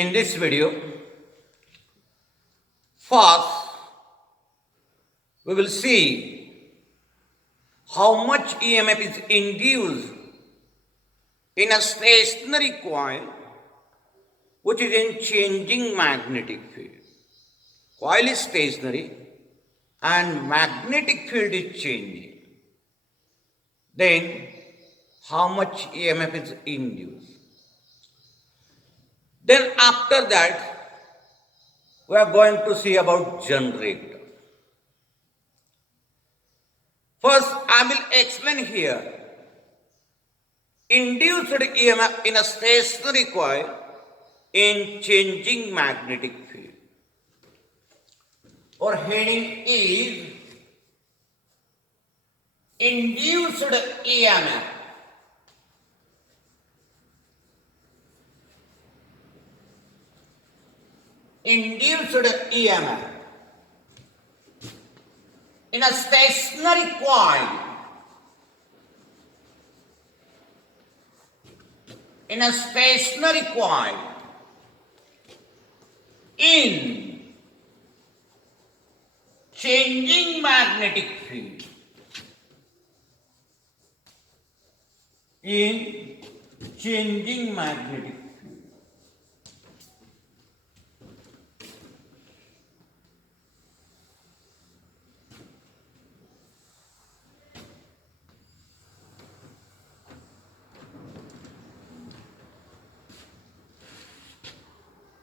In this video, first we will see how much EMF is induced in a stationary coil which is in changing magnetic field. Coil is stationary and magnetic field is changing. Then how much EMF is induced? Then after that we are going to see about generator. First, I will explain here induced EMF in a stationary coil in changing magnetic field. Our heading is induced EMF. Induced EMF in a stationary coil. In a stationary coil in changing magnetic field. In changing magnetic field.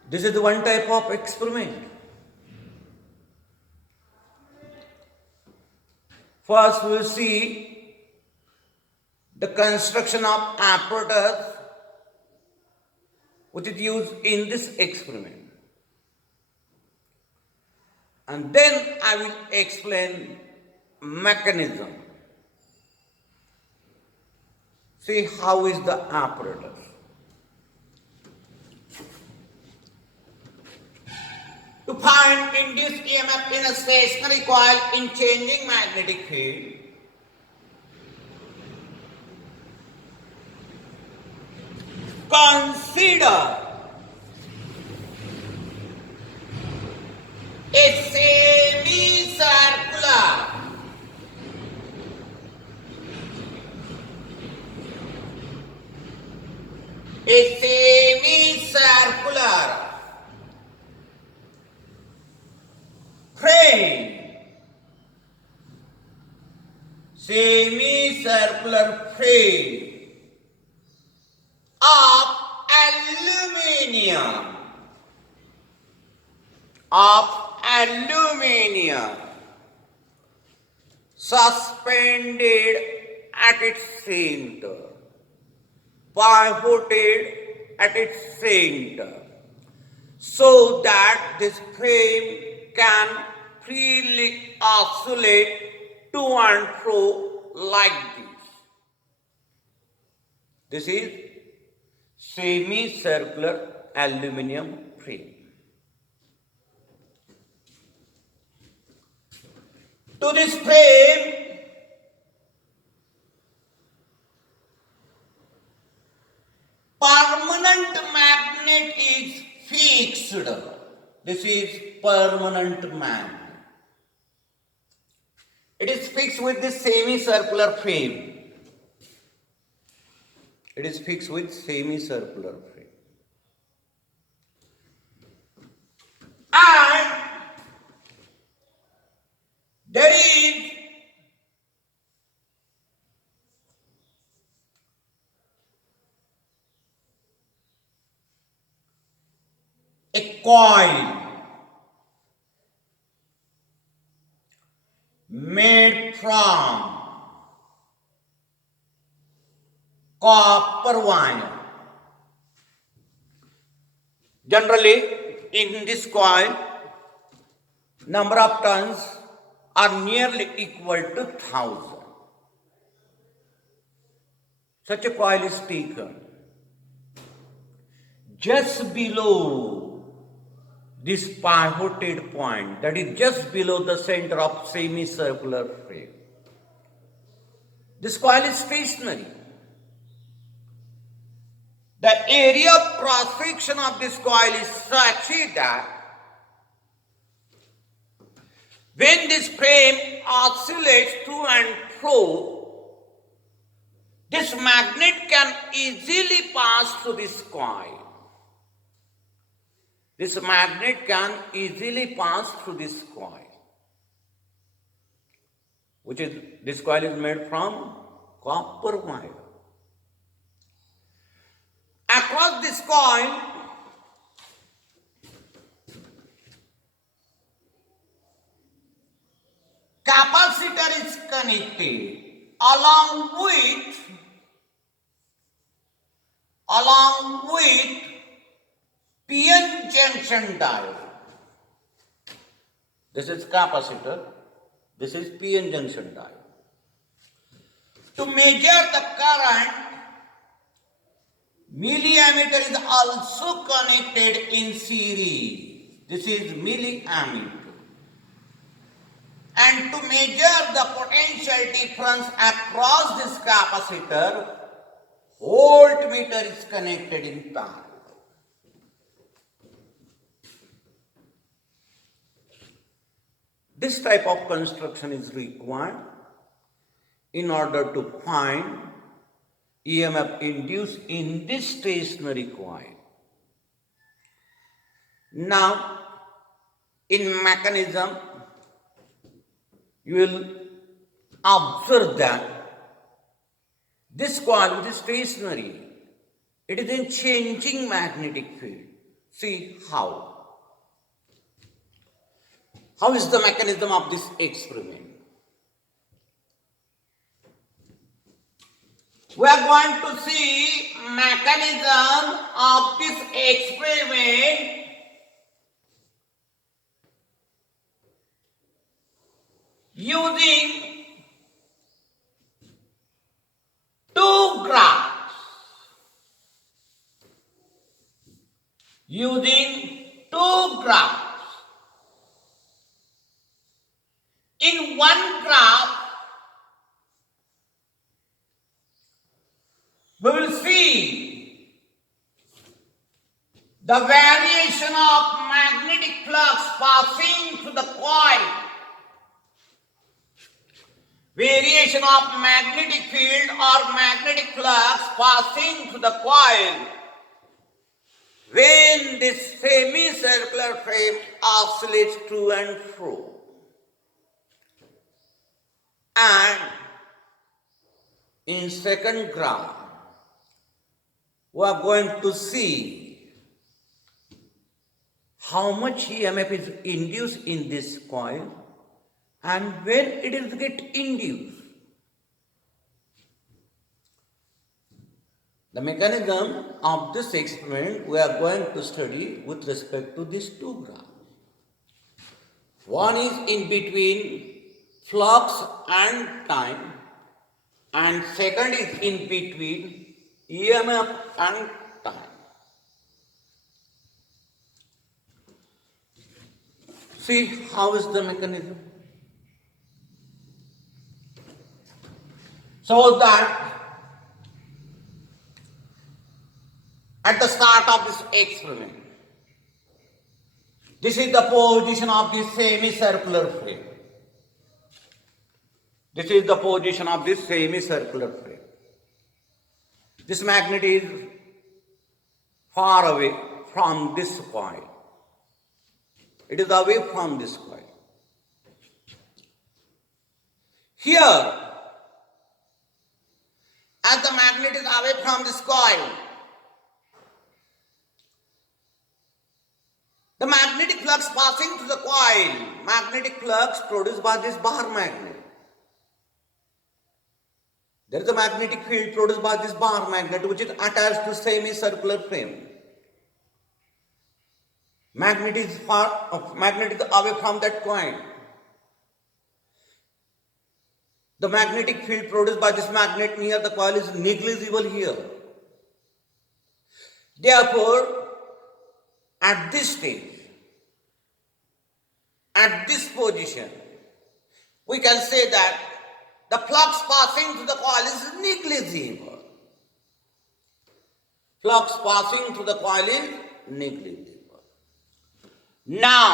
This is one type of experiment. First, we will see the construction of apparatus which is used in this experiment. And then I will explain mechanism. See how is the apparatus. To find induced EMF in a stationary coil in changing magnetic field, consider a semicircular semicircular frame of aluminium suspended at its center, pivoted at its center, so that this frame can freely oscillate to and fro like this. This is semicircular aluminum frame. To this frame, permanent magnet is fixed. This is permanent magnet. It is fixed with this semicircular frame. It is fixed with semicircular frame. And there is a coil made from copper wire. Generally, in this coil, number of turns are nearly equal to 1000. Such a coil is taken just below this pivoted point, that is just below the center of semicircular frame. This coil is stationary. The area of cross-friction of this coil is such that when this frame oscillates to and fro, this magnet can easily pass through this coil. This magnet can easily pass through this coil, which is, this coil is made from copper wire. Across this coil, capacitor is connected along with PN junction diode. This is capacitor, this is PN junction diode. To measure the current, milliammeter is also connected in series. This is milliammeter. And to measure the potential difference across this capacitor, voltmeter is connected in parallel. This type of construction is required in order to find EMF induced in this stationary coil. Now, in mechanism, you will observe that this coil, which is stationary, it is in changing magnetic field. See how. How is the mechanism of this experiment? We are going to see mechanism of this experiment using two graphs. In one graph, we will see the variation of magnetic flux passing through the coil, variation of magnetic field or magnetic flux passing through the coil when this semicircular frame oscillates to and fro. And in second graph, we are going to see how much EMF is induced in this coil and when it is get induced. The mechanism of this experiment we are going to study with respect to these two graphs. One is in between flux and time, and second is in between EMF and time. See how is the mechanism? So that at the start of this experiment, this is the position of this semicircular frame. This is the position of this semicircular frame. This magnet is far away from this coil. It is away from this coil. Here, as the magnet is away from this coil, the magnetic flux passing through the coil, magnetic flux produced by this bar magnet. There is a magnetic field produced by this bar magnet which is attached to semicircular frame. Magnet is away from that coil. The magnetic field produced by this magnet near the coil is negligible here. Therefore, at this stage, at this position, we can say that the flux passing through the coil is negligible. flux passing through the coil is negligible. Now,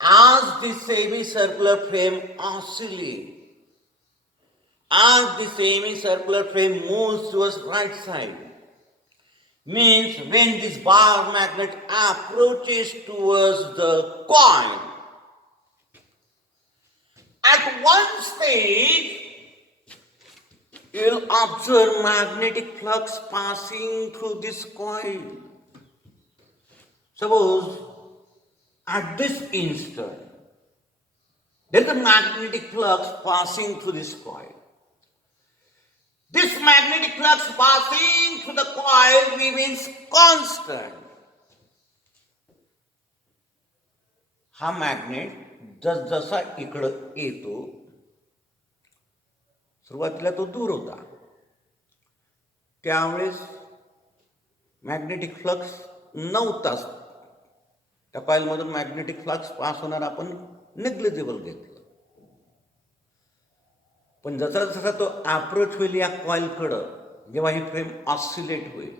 as the semicircular frame oscillates, as the semicircular frame moves towards right side, means when this bar magnet approaches towards the coil, at one stage you will observe magnetic flux passing through this coil. Suppose at this instant there is a magnetic flux passing through this coil. This magnetic flux passing through the coil remains constant. हा magnet जसजसा इकडं येतो, सुरुवातीला तो दूर होता, त्यावेळेस magnetic flux नव्हताच. त्या कॉइलमधून मॅग्नेटिक फ्लक्स पास होणार आपण नेग्लिजिबल घेतलं. पण जसा जसा तो अप्रोच होईल या कॉइलकडं, जेव्हा ही फ्रेम ऑसिलेट होईल,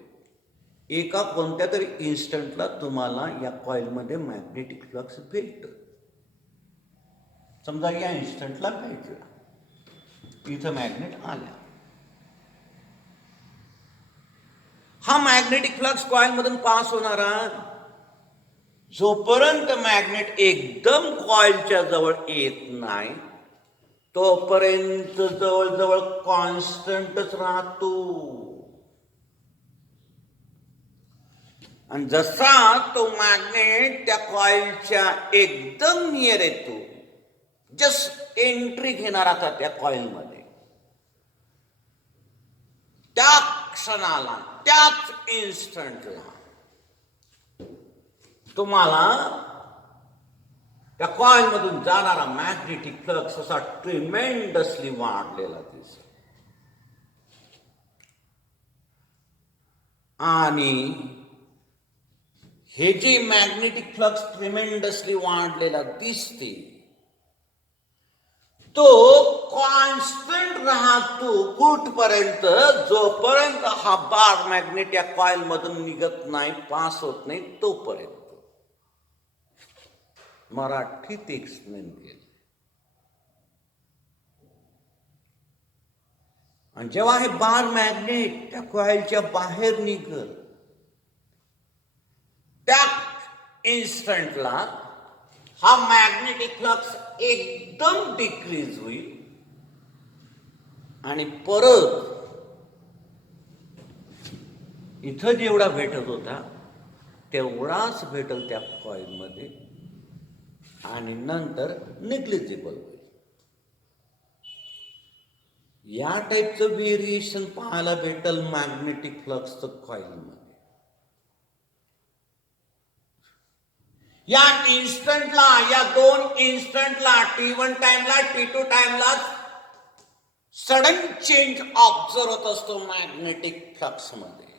एका कोणत्या तरी इन्स्टंटला तुम्हाला या कॉइलमध्ये मॅग्नेटिक फ्लक्स भेटतं. समजा या इन्स्टंटला भेटला, इथं मॅग्नेट आल्या, हा मॅग्नेटिक फ्लक्स कॉइलमधून पास होणारा, जोपर्यंत मॅग्नेट एकदम कॉइलच्या जवळ येत नाही तोपर्यंत जवळजवळ कॉन्स्टंटच राहतो. आणि जसा तो मॅग्नेट त्या कॉइलच्या एकदम नियर येतो, जस्ट एंट्री घेणार आता त्या कॉइलमध्ये, त्या क्षणाला, त्याच इन्स्टंटला तुम्हाला त्या कॉइलमधून जाणारा मॅग्नेटिक फ्लक्स असा ट्रिमेंडसली वाढलेला दिसतो. आणि हे जे मॅग्नेटिक फ्लक्स ट्रिमेंडसली वाढलेला दिसते, तो कॉन्स्टंट राहतो कुठपर्यंत, जोपर्यंत हा बार मॅग्नेट या कॉइल मधून निघत नाही, पास होत नाही तोपर्यंत. मराठीत एक्सप्लेन केलं. आणि जेव्हा हे बार मॅग्नेट त्या कॉइलच्या बाहेर निघल, त्या इन्स्टंटला हा मॅग्नेटिक फ्लक्स एकदम डिक्रीज होईल आणि परत इथं जेवढा भेटत होता तेवढाच भेटल त्या कॉइलमध्ये आणि नंतर निग्लिजिबल होईल. या टाईपचं व्हेरिएशन पाहायला भेटल मॅग्नेटिक फ्लक्सचं कॉइलमध्ये. या इन्स्टंटला, या दोन इन्स्टंटला, T1 टाइमला, T2 टाइमला सडन चेंज ऑब्झर्व होत असतो मॅग्नेटिक फ्लक्स मध्ये.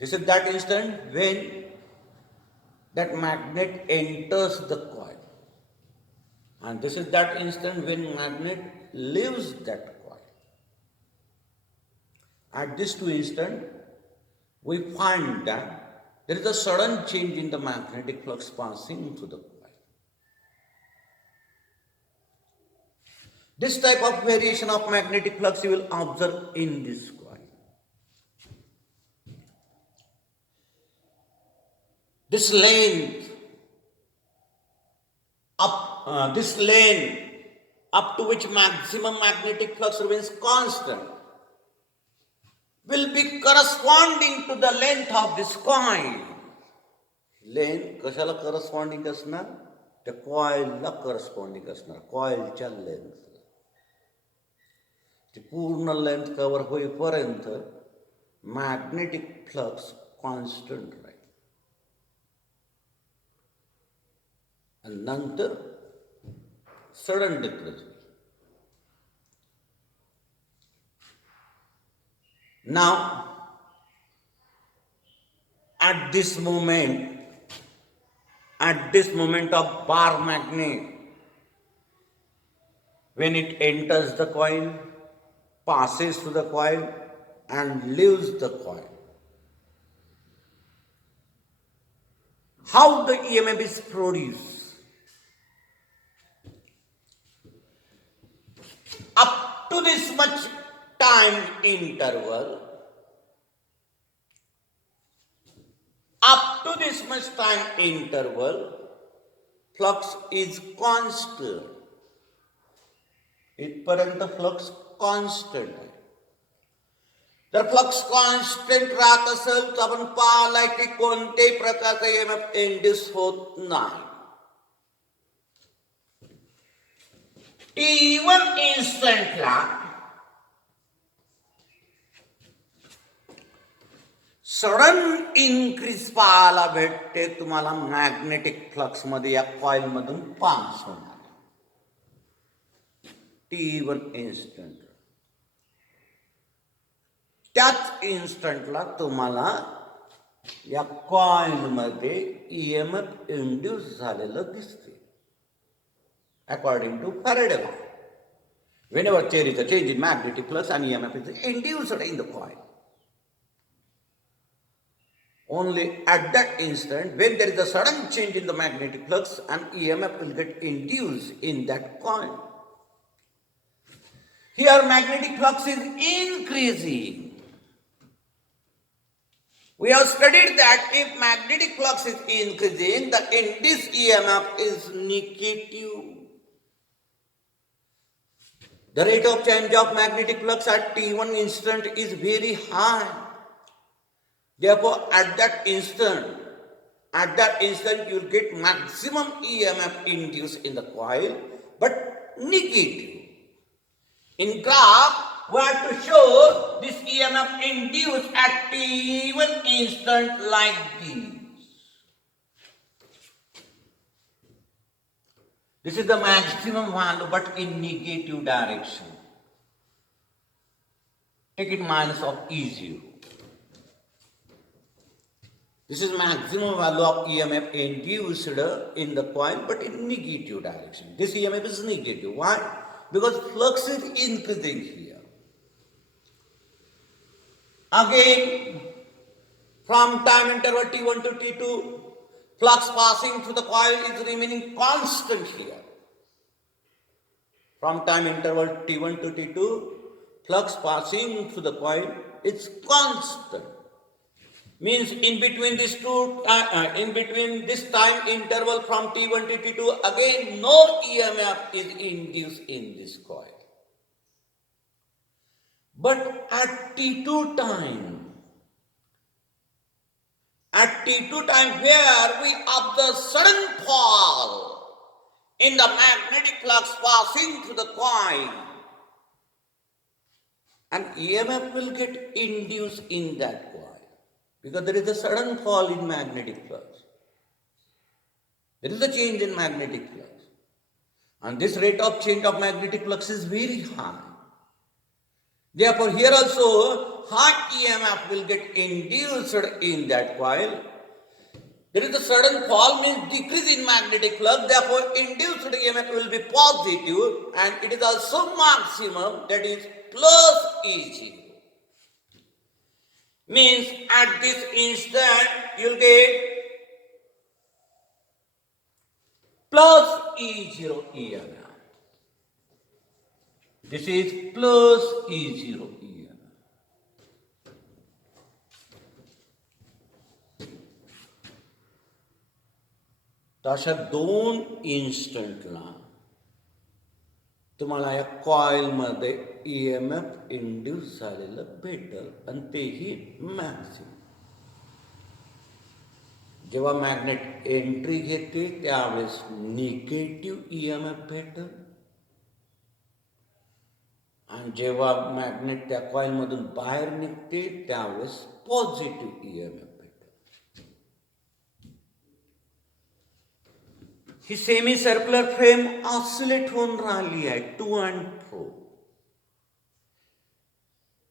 This is that instant when that magnet enters the coil, and this is that instant when magnet leaves that coil. At these two instants, we find that there is a sudden change in the magnetic flux passing through the coil. This type of variation of magnetic flux you will observe in this coil. This length up to which maximum magnetic flux remains constant will be corresponding to the length of this coil. Length कशाला corresponding असणार? त्या कॉइलला corresponding असणार, कॉइलच्या length. ती पूर्ण length cover होईपर्यंत magnetic flux constant राहील आणि नंतर sudden decrease होईल. Now, at this moment of bar magnet, when it enters the coil, passes through the coil, and leaves the coil. How the EMF is produced? Up to this much time interval, flux is constant. इथपर्यंत flux constant आहे. जर flux constant राहत असेल तर आपण पाहिलाय की कोणत्याही प्रकारचा EMF इंड्यूस होत नाही. T1 इन्स्टंटला सडन इन्क्रीज पाहायला भेटते तुम्हाला मॅग्नेटिक फ्लक्स मध्ये या कॉइल मधून पास होणार. T1 instant. त्याच इन्स्टंटला तुम्हाला या कॉइल मध्ये EMF इंड्यूस झालेलं दिसते. According to Faraday law, whenever there is a change in magnetic flux, an EMF is induced in the coil. Only at that instant, when there is a sudden change in the magnetic flux, an EMF will get induced in that coil. Here, magnetic flux is increasing. We have studied that if magnetic flux is increasing, the induced EMF is negative. The rate of change of magnetic flux at T1 instant is very high. Therefore, at that instant, you will get maximum EMF induced in the coil, but negative. In graph, we have to show this EMF induced at T1 instant like this. This is the maximum value, but in negative direction. Take it minus of E0. This is maximum value of EMF induced in the coil, but in negative direction. This EMF is negative. Why? Because flux is increasing here. Again, from time interval T1 to T2, flux passing through the coil is remaining constant here. From time interval T1 to T2, flux passing through the coil is constant. Means in between this time interval from T1 to T2, again no EMF is induced in this coil. But at T2 time, where we observe sudden fall in the magnetic flux passing through the coil, an EMF will get induced in that coil because there is a sudden fall in magnetic flux. There is a change in magnetic flux, and this rate of change of magnetic flux is very high. Therefore, here also high EMF will get induced in that coil. There is a sudden fall, means decrease in magnetic flux. Therefore, induced EMF will be positive, and it is also maximum, that is plus E0. Means at this instant you will get plus E0 EMF. This is plus E0 EMF. तर अशा दोन इन्स्टंटला तुम्हाला या कॉइलमध्ये EMF induce झालेलं भेटेल, आणि तेही maximum. जेव्हा मॅग्नेट एंट्री घेते त्यावेळेस निगेटिव्ह EMF भेटेल, आणि जेव्हा मॅग्नेट त्या कॉइलमधून बाहेर निघते त्यावेळेस पॉझिटिव्ह EMF भेटेल. ही सेमी सर्क्युलर फ्रेम ऑसिलेट होऊन राहिली आहे टू अँड फ्रो.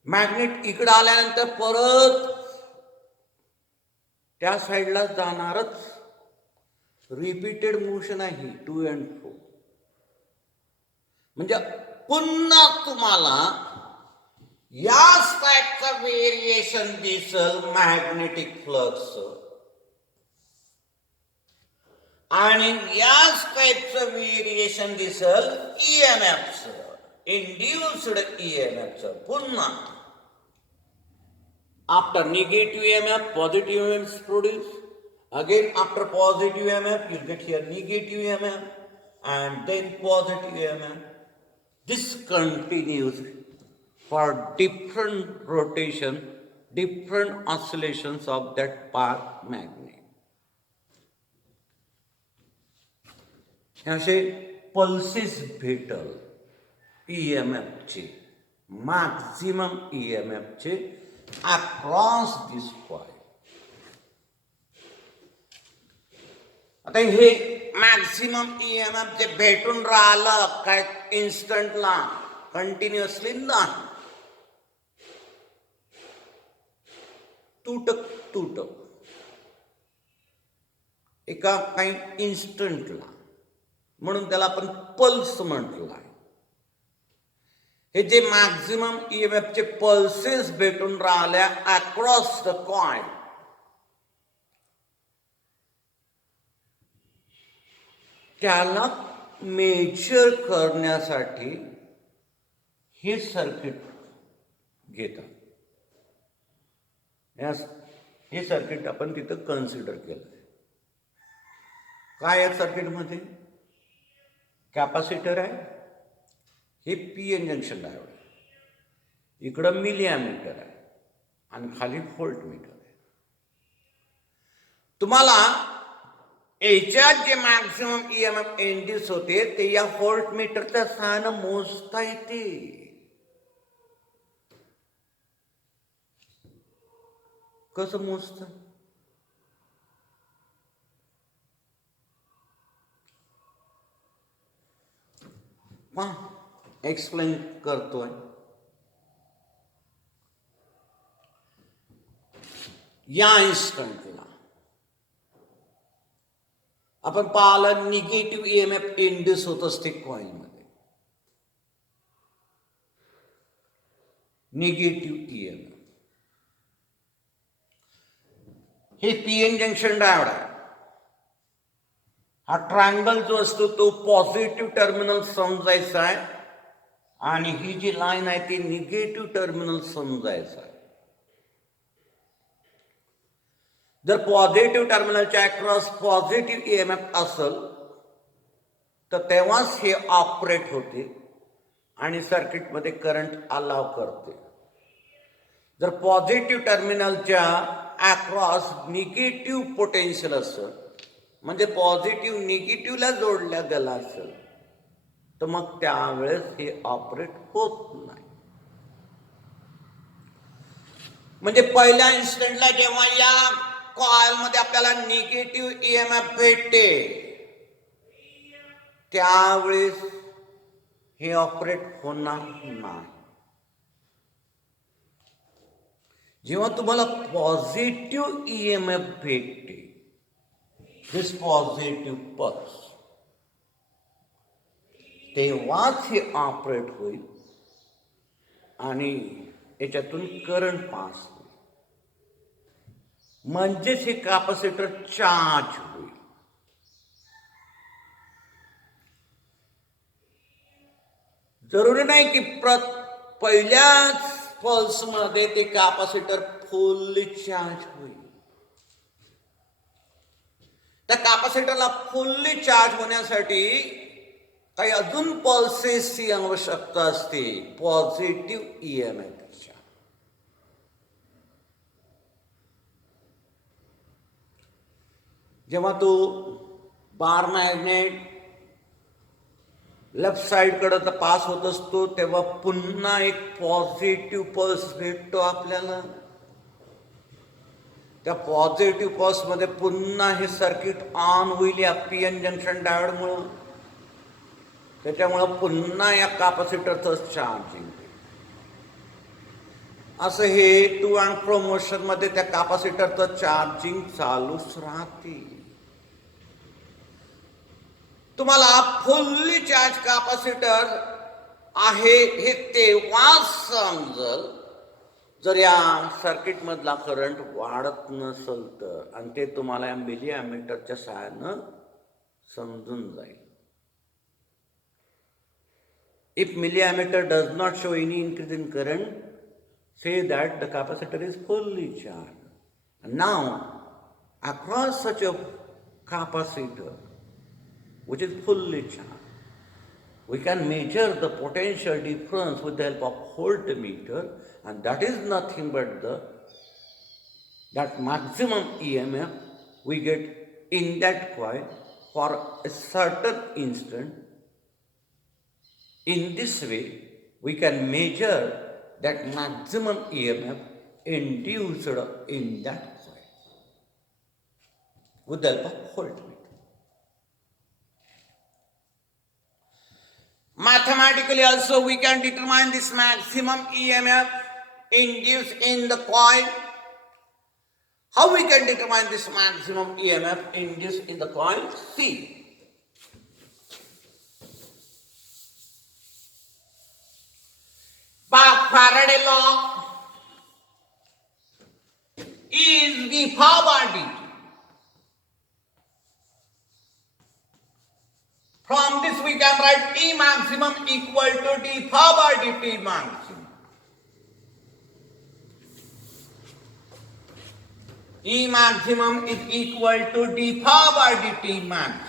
मॅग्नेट इकडे आल्यानंतर परत त्या साईडला जाणारच रिपीटेड मोशन आहे टू अँड फ्रो. म्हणजे पुन्हा तुम्हाला याच टाईपचं व्हेरिएशन दिसल मॅग्नेटिक फ्लक्स आणि याच टाईपचं व्हेरिएशन दिसल ईएमएफचं, इंड्युस्ड ईएमएफचं. पुन्हा after negative EMF positive EMF is produced. Again after positive EMF you get here negative EMF and then positive EMF. This continues for different rotation, different oscillations of that path magnet. असे pulses भेटल EMF चे, maximum EMF चे across this coil. आता हे maximum EMF जे भेटून राहिलं काय इन्स्टंटला continuously नाही, तुटक एका काही इन्स्टंटला, म्हणून त्याला आपण पल्स म्हटलं आहे. हे जे मॅक्झिमम EMF चे पल्सेस भेटून राहिल्या अक्रॉस द कॉइल, त्याला मेजर करण्यासाठी हे सर्किट घेतात. हे सर्किट आपण तिथं कन्सिडर केलं. काय या सर्किटमध्ये कॅपॅसिटर आहे, हे पीएन जंक्शन डायोड आहे, इकडं मिली ॲमीटर आहे आणि खाली व्होल्ट मीटर आहे. तुम्हाला याच्यात जे मॅक्झिमम EMF इंड्यूस होते ते या व्होल्ट मीटरच्या सहाय्यानं मोजता येते. कसं मोजतं? एक्सप्लेन करतोय. या इन्स्टंटला आपण पाहिलं निगेटिव्ह EMF इंड्यूस होत असते कॉइलमध्ये. निगेटिव्ह EMF हे पीएन जंक्शन डायोड आहे. हा ट्रायंगल जो असतो तो पॉझिटिव्ह टर्मिनल समजायचा आहे आणि ही जी लाईन आहे ती निगेटिव्ह टर्मिनल समजायचं आहे. जर पॉझिटिव्ह टर्मिनलच्या अक्रॉस पॉझिटिव्ह EMF असेल तर तेव्हाच हे ऑपरेट होते आणि सर्किटमध्ये करंट अलाव करते. जर पॉझिटिव्ह टर्मिनलच्या अक्रॉस निगेटिव्ह पोटेन्शियल असेल, म्हणजे पॉझिटिव्ह निगेटिव्हला जोडल्या गेला असेल, तर मग त्यावेळेस हे ऑपरेट होत नाही. म्हणजे पहिल्या इन्स्टंटला जेव्हा या कॉइलमध्ये आपल्याला निगेटिव्ह EMF भेटते त्यावेळेस हे ऑपरेट होणार नाही. जेव्हा तुम्हाला पॉझिटिव्ह EMF भेटते, दिस पॉझिटिव्ह पल्स, तेव्हाच हे ऑपरेट होईल आणि याच्यातून करंट पास होईल. म्हणजेच हे कॅपॅसिटर चार्ज होईल. जरुरी नाही की पहिल्याच पल्समध्ये ते कॅपॅसिटर फुल्ली चार्ज होईल. त्या कॅपॅसिटरला फुल्ली चार्ज होण्यासाठी काही अजून पल्सेसची आवश्यकता असते पॉझिटिव्ह EMFच्या. जेव्हा तो बार मॅग्नेट लेफ्ट साइडकडे पास होत असतो तेव्हा पुन्हा एक पॉझिटिव्ह पल्स भेटतो आपल्याला. त्या पॉझिटिव्ह पल्समध्ये पुन्हा हे सर्किट ऑन होईल या पीएन जंक्शन डायोडमुळं. त्याच्यामुळं पुन्हा या कॅपॅसिटरचं चार्जिंग. असं हे टू अँड फ्रो मोशन मध्ये त्या कॅपॅसिटरचं चार्जिंग चालूच राहते. तुम्हाला फुल्ली चार्ज कॅपॅसिटर आहे हे तेव्हाच समजल जर या सर्किटमधला करंट वाढत नसेल तर, आणि ते तुम्हाला या मिली ॲमीटरच्या सहाय्यानं समजून जाईल. If milliammeter does not show any increase in current, say that the capacitor is fully charged. And now, across such a capacitor, which is fully charged, we can measure the potential difference with the help of voltmeter, and that is nothing but that maximum EMF we get in that coil for a certain instant. In this way, we can measure that maximum EMF induced in that coil with the help of voltmeter. Mathematically also we can determine this maximum EMF induced in the coil. How we can determine this maximum EMF induced in the coil? See. By Faraday law is the power dt. From this we can write E maximum equal to d power dt maximum. E maximum is equal to d power dt maximum.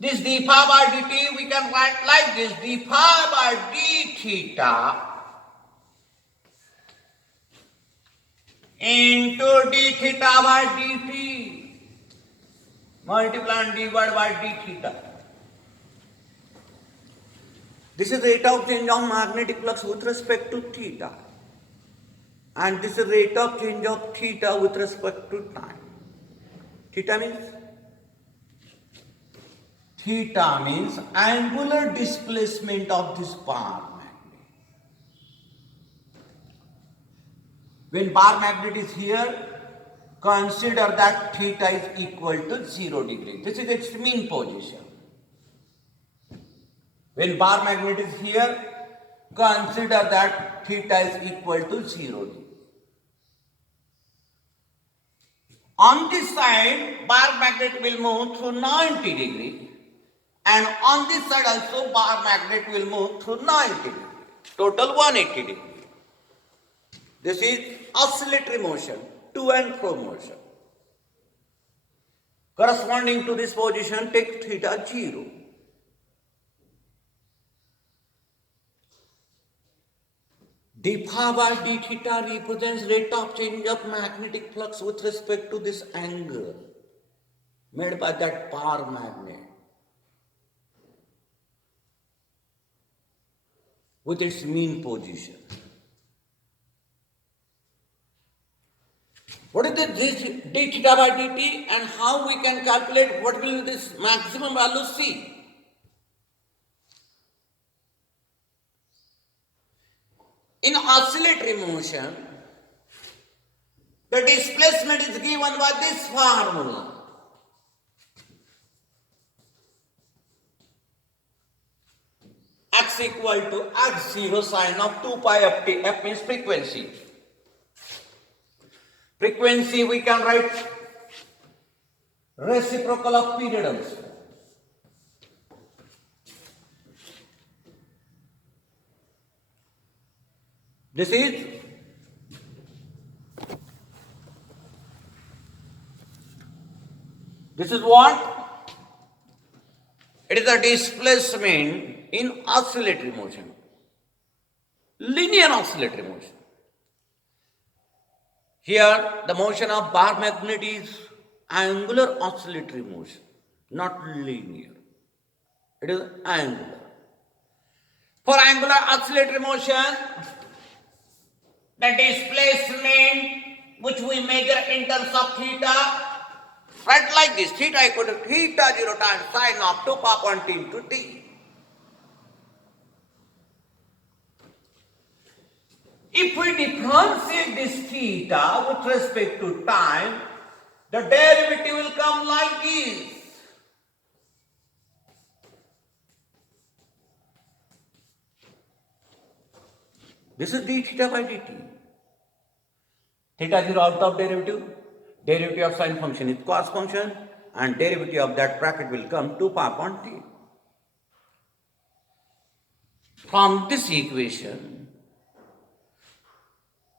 This d power dt we can write like this: d power d theta into d theta by dt multiply and divided by d theta. This is rate of change of magnetic flux with respect to theta, and this is rate of change of theta with respect to time. Theta means angular displacement of this bar magnet. When bar magnet is here, consider that theta is equal to 0 degree. This is its mean position. When bar magnet is here, consider that theta is equal to 0 degree. On this side, bar magnet will move through 90 degree. And on this side also bar magnet will move through 90 degree. Total 180 degree. This is oscillatory motion, to and fro motion. Corresponding to this position, take theta 0. D phi by d theta represents rate of change of magnetic flux with respect to this angle made by that bar magnet with its mean position. What is this d theta by dt, and how we can calculate what will be this maximum value C? In oscillatory motion, the displacement is given by this formula. X equal to x0 sine of 2 pi ft. F means frequency. Frequency we can write reciprocal of periodance. This is what? It is a displacement in oscillatory motion, linear oscillatory motion. Here the motion of bar magnet is angular oscillatory motion, not linear. It is angular. For angular oscillatory motion, the displacement which we measure in terms of theta, write like this: theta equal to theta 0 times sine of 2 pi upon t into t. If we differentiate this theta with respect to time, the derivative will come like this. This is d theta by dt. Theta 0 out of derivative. Derivative of sine function is cos function, and derivative of that bracket will come 2 pi upon t. From this equation,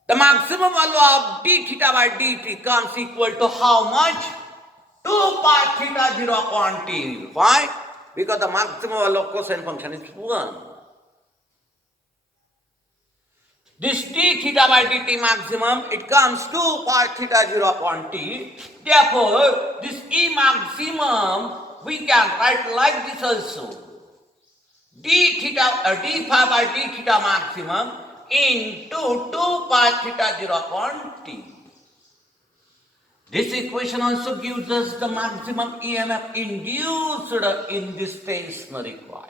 the maximum value of d theta by dt comes equal to how much? 2 pi theta 0 upon t. Why? Because the maximum value of cosine function is 1. This d theta by dt maximum, it comes 2 pi theta 0 upon t. Therefore, this E maximum, we can write like this also. D phi by d theta maximum into 2 pi theta 0 upon t. This equation also gives us the maximum EMF induced in this stationary coil.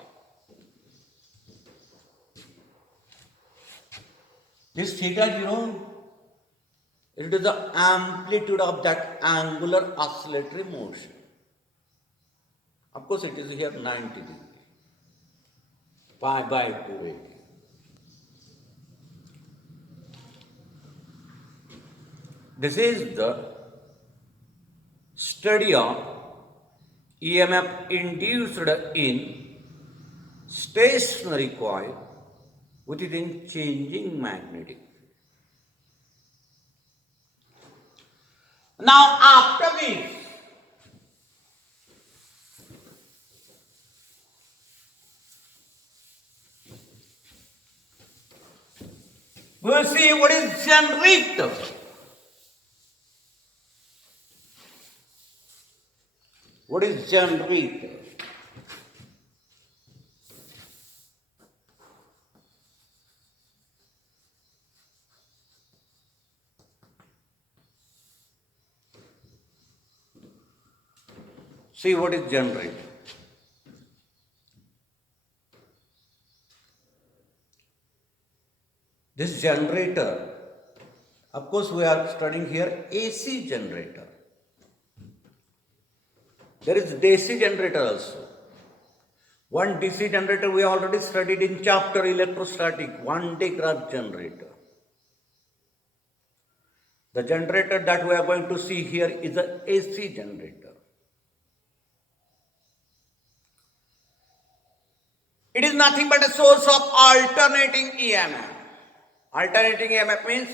This theta 0, it is the amplitude of that angular oscillatory motion. Of course, it is here 90 degrees. Pi by 280. This is the study of EMF induced in stationary coil which is in changing magnetic field. Now after this, we will see what is generator. What is generator? See what is generator. This generator, of course we are studying here AC generator. There is DC generator also. One DC generator we already studied in chapter electrostatic, one de Graaff generator. The generator that we are going to see here is an AC generator. It is nothing but a source of alternating EMF. Alternating EMF means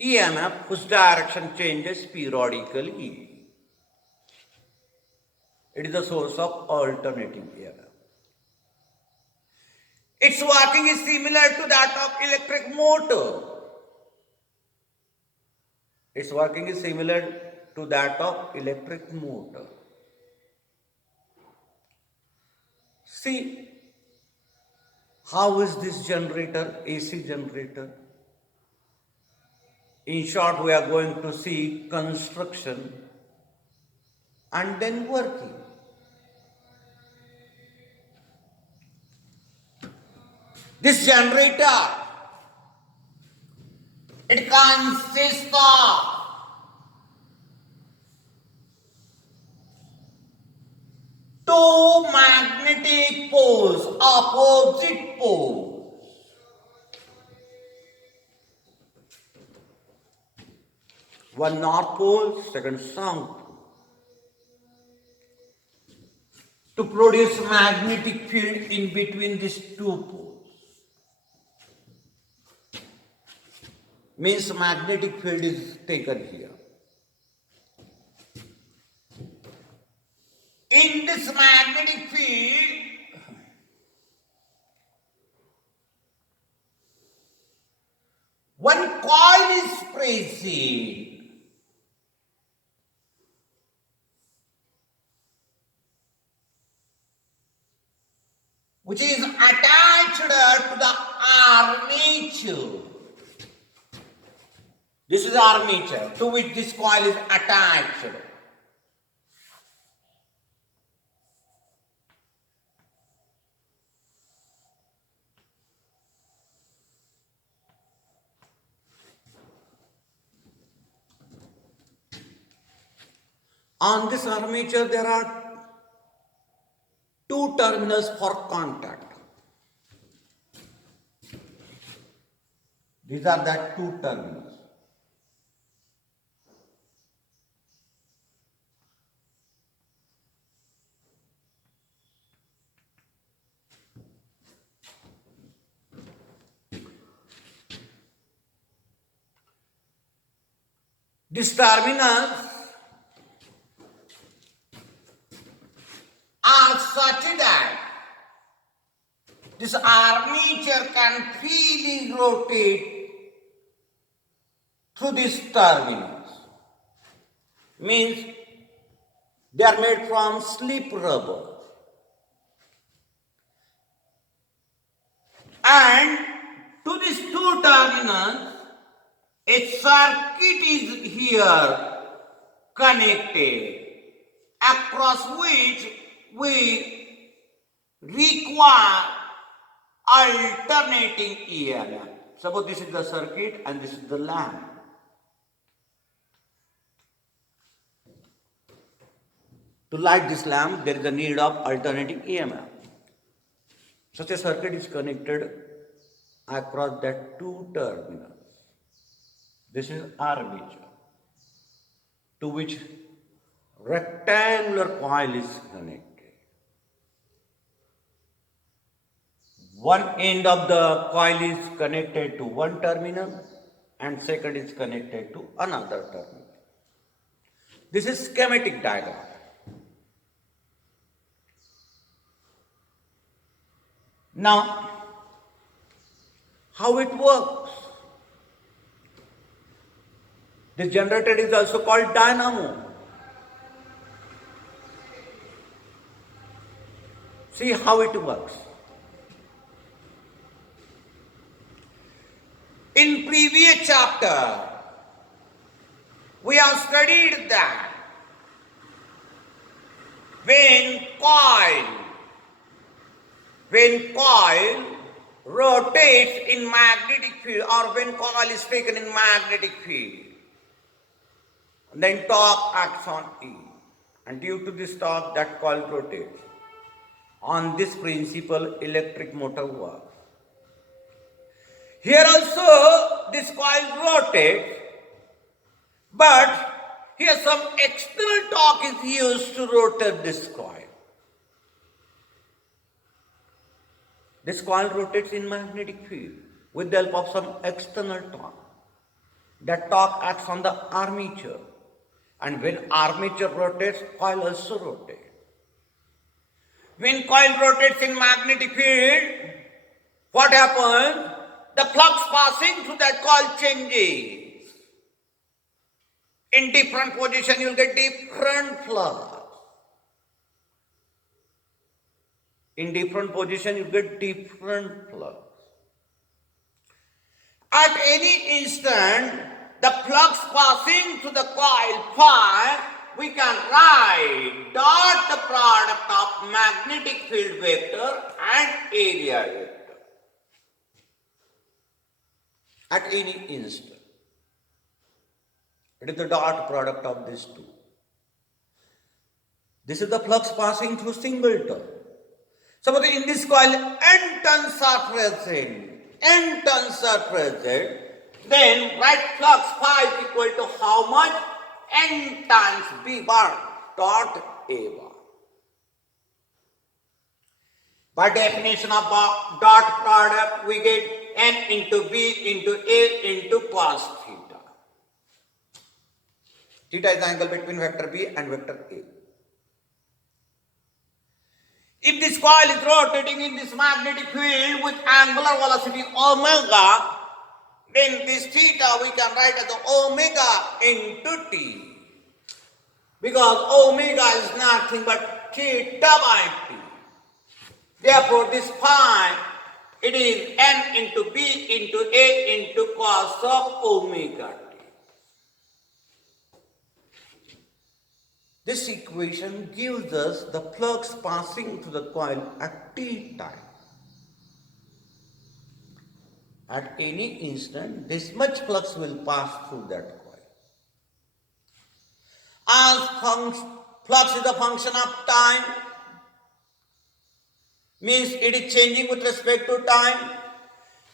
EMF whose direction changes periodically. It is a source of alternating EMF. Its working is similar to that of electric motor. Its working is similar to that of electric motor. See, how is this generator, AC generator? In short, we are going to see construction and then working. This generator, it consists of two magnetic poles, opposite poles. One north pole, second south pole. To produce magnetic field in between these two poles. Means magnetic field is taken here. In this magnetic field, one coil is present. Which is attached to the armature. This is armature to which this coil is attached. On this armature there are two terminals for contact. These are the two terminals. These terminals are such that this armature can freely rotate through these terminals. Means they are made from slip rubber. And to these two terminals, a circuit is here connected, across which we require alternating EMF. Suppose this is the circuit and this is the lamp. To light this lamp, there is a need of alternating EMF. Such a circuit is connected across that two terminals. This is armature, to which rectangular coil is connected. One end of the coil is connected to one terminal and second is connected to another terminal. This is schematic diagram. Now, how it works? This generator is also called dynamo. See how it works. In previous chapter, we have studied that when coil rotates in magnetic field, or when coil is taken in magnetic field, then torque acts on E, and due to this torque that coil rotates. On this principle, electric motor works. Here also this coil rotates, but here some external torque is used to rotate this coil. This coil rotates in magnetic field with the help of some external torque. That torque acts on the armature, and when armature rotates, coil also rotates. When coil rotates in magnetic field, what happens? The flux passing through that coil changes. In different position, you will get different flux. In different position, you get different flux. At any instant, the flux passing through the coil phi, we can write dot the product of magnetic field vector and area vector. At any instant. It is the dot product of these two. This is the flux passing through single turn. Suppose in this coil n turns are present, then write flux phi is equal to how much? N times B bar dot A bar. By definition of dot product, we get N into B into A into cos theta. Theta is the angle between vector B and vector A. If this coil is rotating in this magnetic field with angular velocity omega, then this theta we can write as omega into T. Because omega is nothing but theta by T. Therefore, this phi, it is N into B into A into cos of omega T. This equation gives us the flux passing through the coil at T time. At any instant, this much flux will pass through that coil. As flux is a function of time, means it is changing with respect to time.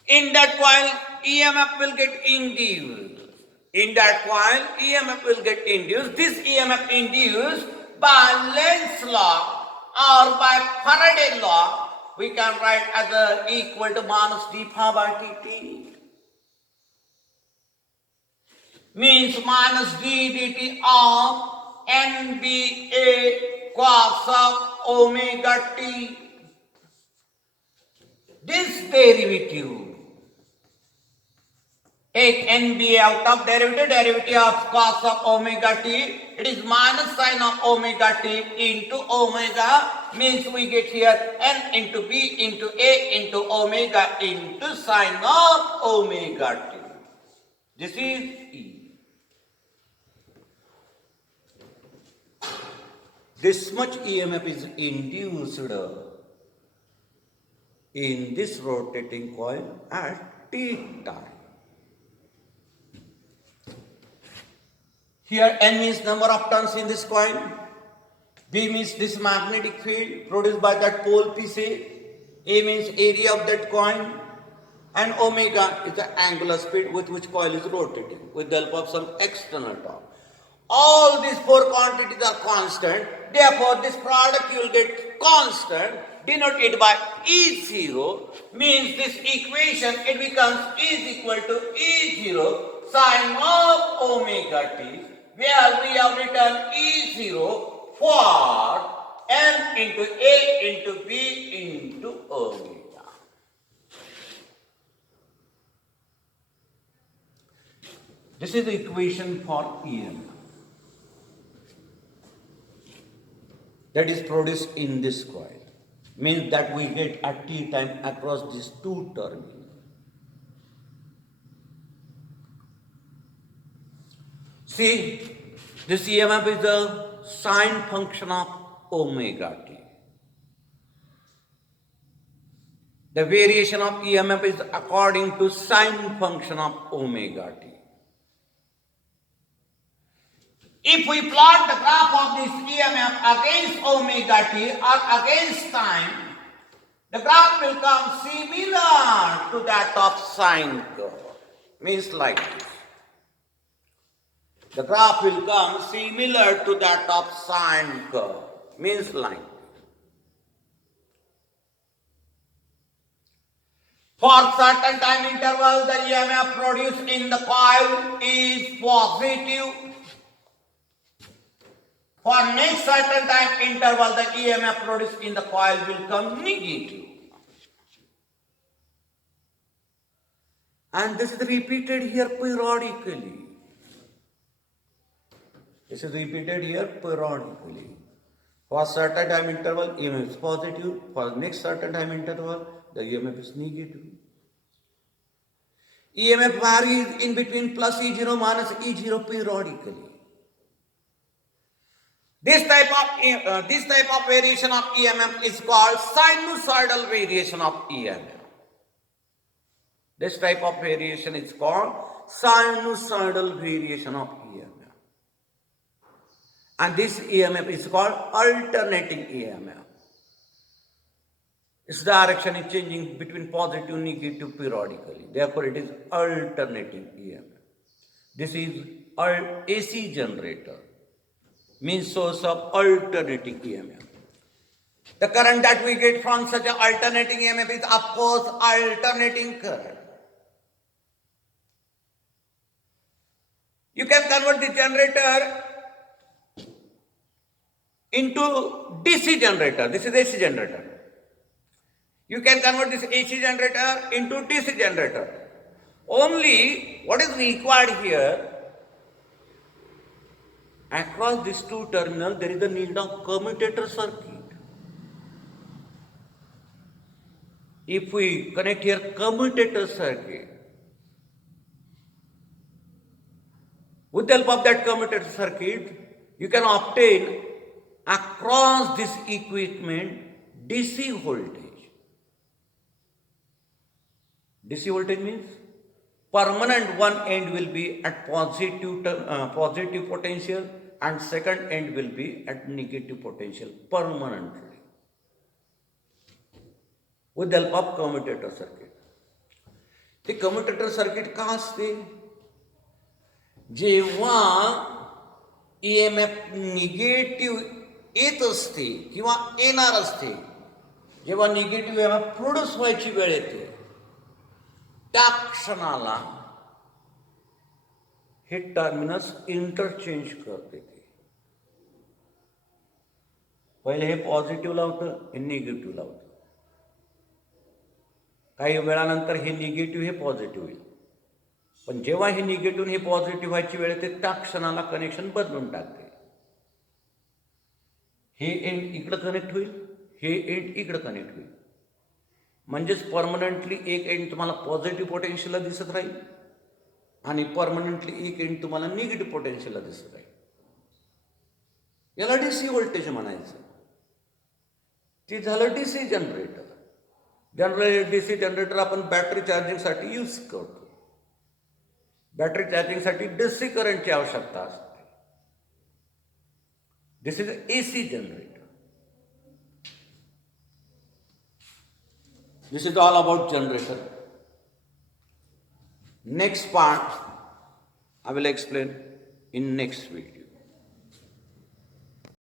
In that coil, EMF will get induced. In that coil, EMF will get induced. This EMF induced by Lenz's law or by Faraday law, we can write as a equal to minus d phi by dt. Means minus d dt of NBA cos of omega t. This derivative, take NBA out of derivative of cos of omega t, it is minus sine of omega t into omega, means we get here n into b into a into omega into sine of omega t. This is E. This much EMF is induced in this rotating coil at t time. Here N means number of turns in this coil, B means this magnetic field produced by that pole piece, A means area of that coil, and omega is the angular speed with which coil is rotating with the help of some external torque. All these four quantities are constant, therefore this product you will get constant denoted by E0, means this equation it becomes is equal to E0 sine of omega t, where we have written E0 for n into A into B into omega. This is the equation for EMF that is produced in this coil. Means that we get at t time across these two terminals. See, this EMF is the sine function of omega t. The variation of EMF is according to sine function of omega t. If we plot the graph of this EMF against omega t or against time, the graph will come similar to that of sine curve. Means like this. The graph will come similar to that of sine curve. Means like this. For certain time interval, the EMF produced in the coil is positive. For next certain time interval, the EMF produced in the coil will come negative. And this is repeated here periodically. This is repeated here periodically. For certain time interval, EMF is positive. For next certain time interval, the EMF is negative. EMF varies in between plus E0 minus E0 periodically. This type of variation of EMF is called sinusoidal variation of EMF. This type of variation is called sinusoidal variation of EMF. And this EMF is called alternating EMF. Its direction is changing between positive and negative periodically. Therefore, it is alternating EMF. This is AC generator. Means source of alternating EMF. The current that we get from such an alternating EMF is of course alternating current. You can convert the generator into DC generator. This is AC generator. You can convert this AC generator into DC generator. Only what is required here, across these two terminals, there is the need of commutator circuit. If we connect here commutator circuit, with the help of that commutator circuit, you can obtain across this equipment DC voltage. DC voltage means permanent one end will be at positive potential and second end will be at negative potential permanently with the help of commutator circuit. ते commutator circuit का असते? जेव्हा EMF negative येत असते किंवा येणार असते, जेव्हा निगेटिव्ह EMF प्रोड्यूस व्हायची वेळ येते, त्या क्षणाला हे टर्मिनल्स इंटरचेंज करते. पहिले हे पॉझिटिव्ह लावतं, हे निगेटिव्ह लावतं. काही वेळानंतर हे निगेटिव्ह हे पॉझिटिव्ह होईल. पण जेव्हा हे निगेटिव्ह हे पॉझिटिव्ह व्हायची वेळ येते, त्या क्षणाला कनेक्शन बदलून टाकते. हे एंड इकडं कनेक्ट होईल, हे एंड इकडं कनेक्ट होईल. म्हणजेच परमनंटली एक एंड तुम्हाला पॉझिटिव्ह पोटेन्शियलला दिसत राहील आणि परमनंटली एक एंड तुम्हाला निगेटिव्ह पोटेन्शियलला दिसत राहील. याला DC व्होल्टेज म्हणायचं. ते झालं DC जनरेटर. DC जनरेटर आपण बॅटरी चार्जिंगसाठी यूज करतो. बॅटरी चार्जिंगसाठी DC करंटची आवश्यकता असते. This is AC generator. This is all about generator. Next part I will explain in next video.